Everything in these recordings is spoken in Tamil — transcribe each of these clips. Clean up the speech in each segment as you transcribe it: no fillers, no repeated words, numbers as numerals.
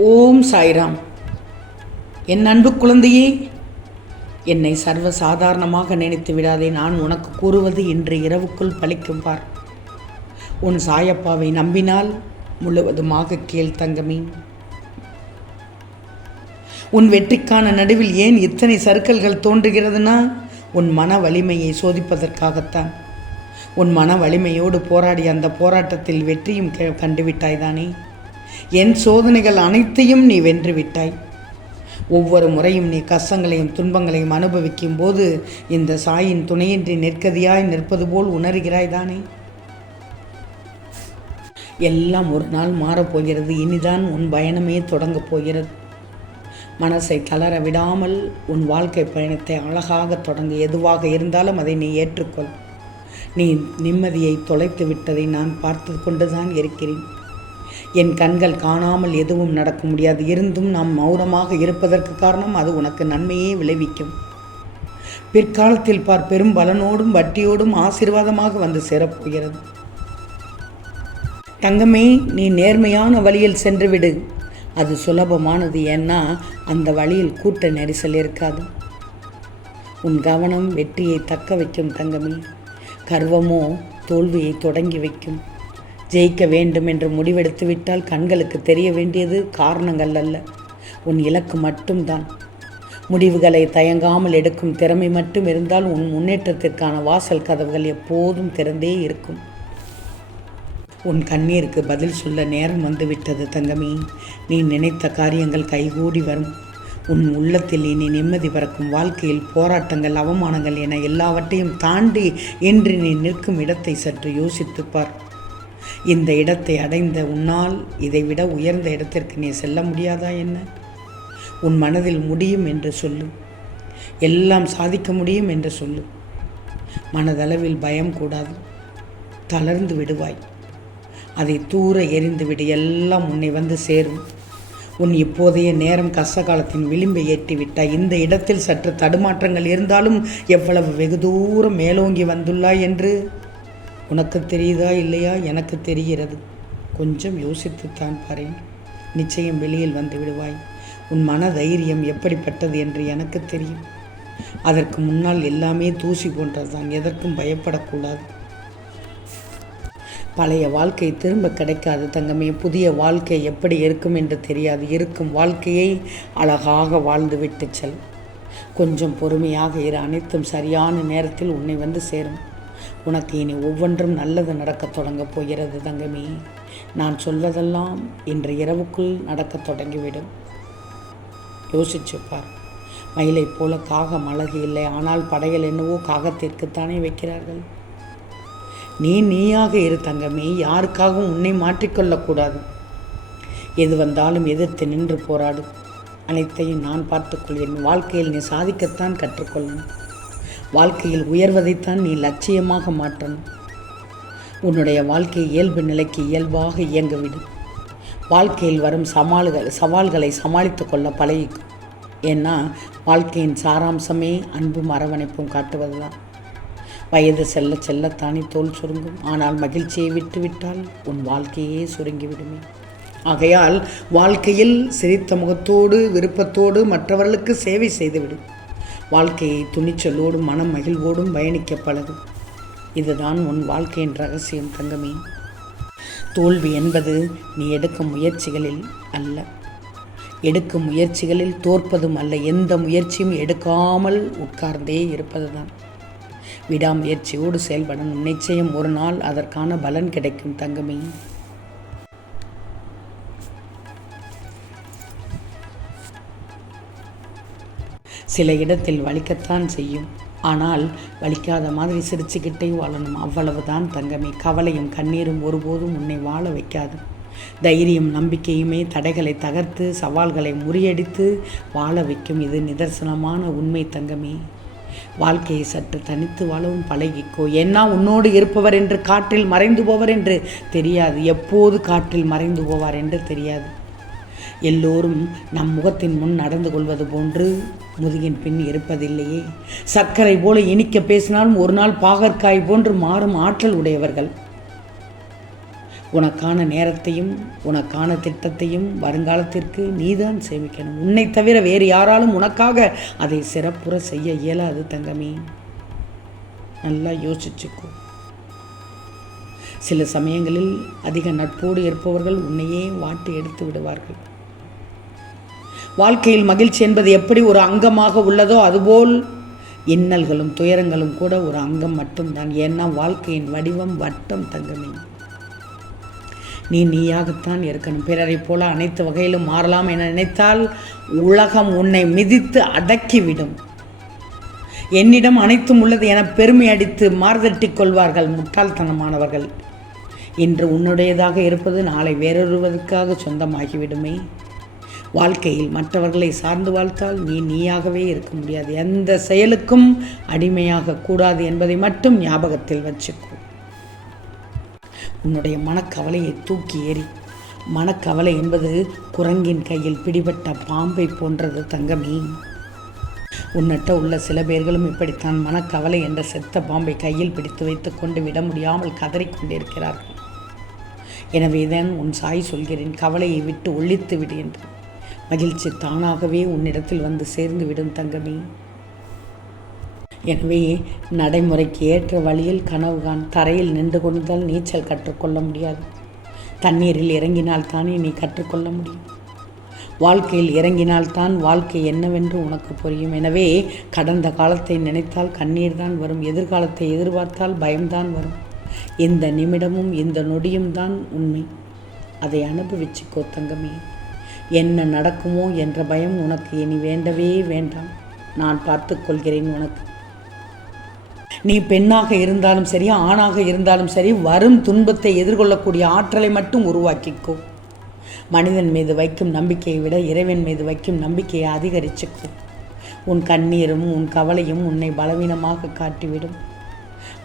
ஓம் சாய்ராம். என் அன்பு குழந்தையே, என்னை சர்வ சாதாரணமாக நினைத்து விடாதே. நான் உனக்கு கூறுவது இன்று இரவுக்குள் பலிக்கும் பார். உன் சாயப்பாவை நம்பினால் முழுவதுமாக கேள் தங்கமே. உன் வெற்றிக்கான நடுவில் ஏன் இத்தனை சறுக்கல்கள் தோன்றுகிறதுனா, உன் மன வலிமையை சோதிப்பதற்காகத்தான். உன் மன வலிமையோடு போராடி அந்த போராட்டத்தில் வெற்றியும் கண்டுவிட்டாய்தானே. என் சோதனைகள் அனைத்தையும் நீ வென்று விட்டாய். ஒவ்வொரு முறையும் நீ கஷ்டங்களையும் துன்பங்களையும் அனுபவிக்கும் போது இந்த சாயின் துணையின்றி நெற்கதியாய் நிற்பது போல் உணர்கிறாய் தானே. எல்லாம் ஒரு நாள் மாறப்போகிறது. இனிதான் உன் பயணமே தொடங்கப் போகிறது. மனசை தளர விடாமல் உன் வாழ்க்கை பயணத்தை அழகாக தொடங்கு. எதுவாக இருந்தாலும் அதை நீ ஏற்றுக்கொள். நீ நிம்மதியை தொலைத்து விட்டதை நான் பார்த்து கொண்டுதான் இருக்கிறேன். என் கண்கள் காணாமல் எதுவும் நடக்க முடியாது. இருந்தும் நாம் மௌனமாக இருப்பதற்கு காரணம் அது உனக்கு நன்மையே விளைவிக்கும். பிற்காலத்தில் பார், பெரும் பலனோடும் வட்டியோடும் ஆசீர்வாதமாக வந்து சேரப்போகிறது. தங்கமே, நீ நேர்மையான வழியில் சென்று விடு. அது சுலபமானது. ஏன்னா அந்த வழியில் கூட்ட நெரிசல் இருக்காது. உன் கவனம் வெற்றியை தக்க வைக்கும் தங்கமே. கர்வமோ தோல்வியை தொடங்கி வைக்கும். ஜெயிக்க வேண்டும் என்று முடிவெடுத்து விட்டால் கண்களுக்கு தெரிய வேண்டியது காரணங்கள் அல்ல, உன் இலக்கு மட்டும்தான். முடிவுகளை தயங்காமல் எடுக்கும் திறமை மட்டும் இருந்தால் உன் முன்னேற்றத்திற்கான வாசல் கதவுகள் எப்போதும் திறந்தே இருக்கும். உன் கண்ணீருக்கு பதில் சொல்ல நேரம் வந்துவிட்டது தங்கமே. நீ நினைத்த காரியங்கள் கைகூடி வரும். உன் உள்ளத்தில் இனி நிம்மதி பறக்கும். வாழ்க்கையில் போராட்டங்கள், அவமானங்கள் என எல்லாவற்றையும் தாண்டி இன்று நீ நிற்கும் இடத்தை சற்று யோசித்துப்பார். இந்த இடத்தை அடைந்த உன்னால் இதைவிட உயர்ந்த இடத்திற்கு நீ செல்ல முடியாதா என்ன? உன் மனதில் முடியும் என்று சொல்லு. எல்லாம் சாதிக்க முடியும் என்று சொல்லு. மனதளவில் பயம் கூடாது. தளர்ந்து விடுவாய். அதை தூர எறிந்துவிடு. எல்லாம் உன்னை வந்து சேரும். உன் இப்போதைய நேரம் கஷ்டகாலத்தின் விளிம்பை ஏற்றிவிட்டாய். இந்த இடத்தில் சற்று தடுமாற்றங்கள் இருந்தாலும் எவ்வளவு வெகு தூரம் மேலோங்கி வந்துள்ளாய் என்று உனக்கு தெரியுதா இல்லையா? எனக்கு தெரிகிறது. கொஞ்சம் யோசித்துத்தான் பாரேன். நிச்சயம் வெளியில் வந்து விடுவாய். உன் மன தைரியம் எப்படிப்பட்டது என்று எனக்கு தெரியும். அதற்கு முன்னால் எல்லாமே தூசி போன்றதுதான். எதற்கும் பயப்படக்கூடாது. பழைய வாழ்க்கை திரும்ப கிடைக்காது தங்கமே. புதிய வாழ்க்கை எப்படி இருக்கும் என்று தெரியாது. இருக்கும் வாழ்க்கையை அழகாக வாழ்ந்து விட்டு செல். கொஞ்சம் பொறுமையாக இரு. அனைத்தும் சரியான நேரத்தில் உன்னை வந்து சேரும். உனக்கு இனி ஒவ்வொன்றும் நல்லது நடக்கத் தொடங்கப் போகிறது தங்கமே. நான் சொல்வதெல்லாம் இன்று இரவுக்குள் நடக்கத் தொடங்கிவிடும். யோசிச்சுப்பார். மயிலை போல காகம் அழகு இல்லை. ஆனால் படையல் என்னவோ காகத்திற்குத்தானே வைக்கிறார்கள். நீயாக இரு தங்கமே. யாருக்காகவும் உன்னை மாற்றிக்கொள்ளக்கூடாது. எது வந்தாலும் எதிர்த்து நின்று போராடு. அனைத்தையும் நான் பார்த்துக்கொள்கிறேன். வாழ்க்கையில் நீ சாதிக்கத்தான் கற்றுக்கொள்ளணும். வாழ்க்கையில் உயர்வதைத்தான் நீ லட்சியமாக மாற்றணும். உன்னுடைய வாழ்க்கை இயல்பு நிலைக்கு இயல்பாக இயங்கவிடு. வாழ்க்கையில் வரும் சவால்களை சமாளித்து கொள்ள பழகிக்கும். ஏன்னா வாழ்க்கையின் சாராம்சமே அன்பும் அரவணைப்பும் காட்டுவதுதான். வயது செல்ல செல்லத்தானே தோல் சுருங்கும். ஆனால் மகிழ்ச்சியை விட்டுவிட்டால் உன் வாழ்க்கையே சுருங்கிவிடுமே. ஆகையால் வாழ்க்கையில் சிரித்த முகத்தோடு விருப்பத்தோடு மற்றவர்களுக்கு சேவை செய்துவிடும். வாழ்க்கையை துணிச்சலோடும் மனம் மகிழ்வோடும் பயணிக்க பழகும். இதுதான் உன் வாழ்க்கையின் ரகசியம் தங்கமே. தோல்வி என்பது நீ எடுக்கும் முயற்சிகளில் அல்ல, எடுக்கும் முயற்சிகளில் தோற்பதும் அல்ல. எந்த முயற்சியும் எடுக்காமல் உட்கார்ந்தே இருப்பதுதான். விடாமுயற்சியோடு செயல்படணும். நிச்சயம் ஒரு நாள் அதற்கான பலன் கிடைக்கும் தங்கமே. சில இடத்தில் வலிக்கத்தான் செய்யும். ஆனால் வலிக்காத மாதிரி சிரிச்சுக்கிட்டே வாழணும். அவ்வளவுதான் தங்கமே. கவலையும் கண்ணீரும் ஒருபோதும் உன்னை வாழ வைக்காது. தைரியம் நம்பிக்கையுமே தடைகளை தகர்த்து சவால்களை முறியடித்து வாழ வைக்கும். இது நிதர்சனமான உண்மை தங்கமே. வாழ்க்கையை சற்று தனித்து வாழவும் பழகிக்கோ. ஏன்னா உன்னோடு இருப்பவர் என்று காற்றில் மறைந்து போவர் என்று தெரியாது. எப்போது காற்றில் மறைந்து போவார் என்று தெரியாது. எல்லோரும் நம் முகத்தின் முன் நடந்து கொள்வது போன்று முதுகின் பின் இருப்பதில்லையே. சர்க்கரை போல இனிக்க பேசினாலும் ஒரு நாள் பாகற்காய் போன்று மாறும் ஆற்றல் உடையவர்கள். உனக்கான நேரத்தையும் உனக்கான திட்டத்தையும் வருங்காலத்திற்கு நீதான் சேமிக்கணும். உன்னை தவிர வேறு யாராலும் உனக்காக அதை சிறப்புற செய்ய இயலாது தங்கமே. நல்லா யோசிச்சுக்கோ. சில சமயங்களில் அதிக நட்போடு இருப்பவர்கள் உன்னையே வாட்டி எடுத்து விடுவார்கள். வாழ்க்கையில் மகிழ்ச்சி என்பது எப்படி ஒரு அங்கமாக உள்ளதோ அதுபோல் இன்னல்களும் துயரங்களும் கூட ஒரு அங்கம் மட்டும்தான். ஏன்னா வாழ்க்கையின் வடிவம் வட்டம் தங்கமே. நீ நீயாகத்தான் இருக்கணும். பிறரை போல அனைத்து வகையிலும் மாறலாம் என நினைத்தால் உலகம் உன்னை மிதித்து அடக்கிவிடும். என்னிடம் அனைத்தும் உள்ளது என பெருமை அடித்து மார்தட்டிக் கொள்வார்கள் முட்டாள்தனமானவர்கள். இன்று உன்னுடையதாக இருப்பது நாளை வேறொருவருக்காக சொந்தமாகிவிடுமே. வாழ்க்கையில் மற்றவர்களை சார்ந்து வாழ்த்தால் நீ நீயாகவே இருக்க முடியாது. எந்த செயலுக்கும் அடிமையாக கூடாது என்பதை மட்டும் ஞாபகத்தில் வச்சுக்கோ. உன்னுடைய மனக்கவலையை தூக்கி எறி. மனக்கவலை என்பது குரங்கின் கையில் பிடிபட்ட பாம்பை போன்றது தங்கமே. உன்னிட்ட உள்ள சில பேர்களும் இப்படித்தான் மனக்கவலை என்ற செத்த பாம்பை கையில் பிடித்து வைத்து கொண்டு விட முடியாமல் கதறிக்கொண்டிருக்கிறார்கள். எனவேதான் உன் சாய் சொல்கிறேன், கவலையை விட்டு ஒழித்து விடு என்று. மகிழ்ச்சி தானாகவே உன்னிடத்தில் வந்து சேர்ந்து விடும் தங்கமே. எனவே நடைமுறைக்கு ஏற்ற வழியில் கனவு காண். தரையில் நின்று கொண்டால் நீச்சல் கற்றுக்கொள்ள முடியாது. தண்ணீரில் இறங்கினால் தானே நீ கற்றுக்கொள்ள முடியும். வாழ்க்கையில் இறங்கினால்தான் வாழ்க்கை என்னவென்று உனக்கு புரியும். எனவே கடந்த காலத்தை நினைத்தால் கண்ணீர் தான் வரும். எதிர்காலத்தை எதிர்பார்த்தால் பயம்தான் வரும். இந்த நிமிடமும் இந்த நொடியும் தான் உண்மை. அதை அனுபவிச்சுக்கோ தங்கமே. என்ன நடக்குமோ என்ற பயம் உனக்கு இனி வேண்டவே வேண்டாம். நான் பார்த்து கொள்கிறேன் உனக்கு. நீ பெண்ணாக இருந்தாலும் சரி, ஆணாக இருந்தாலும் சரி, வரும் துன்பத்தை எதிர்கொள்ளக்கூடிய ஆற்றலை மட்டும் உருவாக்கிக்கோ. மனிதன் மீது வைக்கும் நம்பிக்கையை விட இறைவன் மீது வைக்கும் நம்பிக்கையை அதிகரிச்சுக்கோ. உன் கண்ணீரும் உன் கவலையும் உன்னை பலவீனமாக காட்டிவிடும்.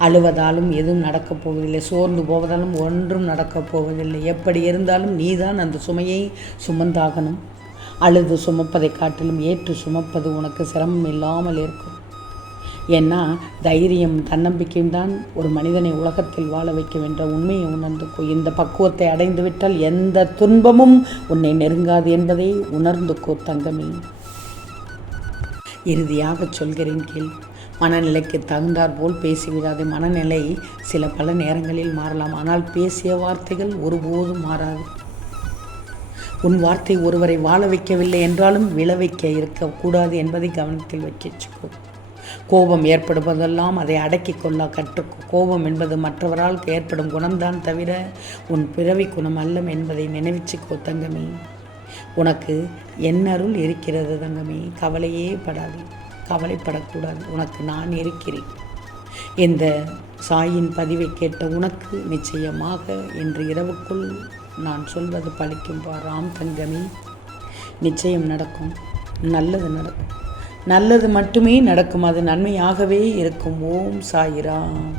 அழுவதாலும் எதுவும் நடக்கப் போவதில்லை. சோர்ந்து போவதாலும் ஒன்றும் நடக்கப் போவதில்லை. எப்படி இருந்தாலும் நீதான் அந்த சுமையை சுமந்தாகணும். அழுது சுமப்பதை காட்டிலும் ஏற்று சுமப்பது உனக்கு சிரமம் இல்லாமல் இருக்கும். ஏன்னா தைரியம் தன்னம்பிக்கையும் தான் ஒரு மனிதனை உலகத்தில் வாழ வைக்கும் என்ற உண்மையை உணர்ந்துக்கோ. இந்த பக்குவத்தை அடைந்துவிட்டால் எந்த துன்பமும் உன்னை நெருங்காது என்பதை உணர்ந்துக்கோ தங்கமே. இறுதியாக சொல்கிறேன் கேள். மனநிலைக்கு தகுந்தாற் போல் பேசிவிடாது. மனநிலை பல நேரங்களில் மாறலாம், ஆனால் பேசிய வார்த்தைகள் ஒருபோதும் மாறாது. உன் வார்த்தை ஒருவரை வாழ வைக்கவில்லை என்றாலும் விழ வைக்க இருக்கக்கூடாது என்பதை கவனத்தில் வச்சுக்கோ. கோபம் ஏற்படுவதெல்லாம் அதை அடக்கி கொள்ள கற்றுக்கோ. கோபம் என்பது மற்றவரால் ஏற்படும் குணம்தான் தவிர உன் பிறவி குணம் அல்ல என்பதை நினைவிச்சுக்கோ தங்கமே. உனக்கு என்னருள் இருக்கிறது தங்கமே. கவலையே படாது, கவலைப்படக்கூடாது. உனக்கு நான் இருக்கிறேன். இந்த சாயின் பதிவை கேட்ட உனக்கு நிச்சயமாக இன்று இரவுக்குள் நான் சொல்வது பலிக்கும் பாராம் தங்கமே. நிச்சயம் நடக்கும். நல்லது நடக்கும். நல்லது மட்டுமே நடக்கும். அது நன்மையாகவே இருக்கும். ஓம் சாயிராம்.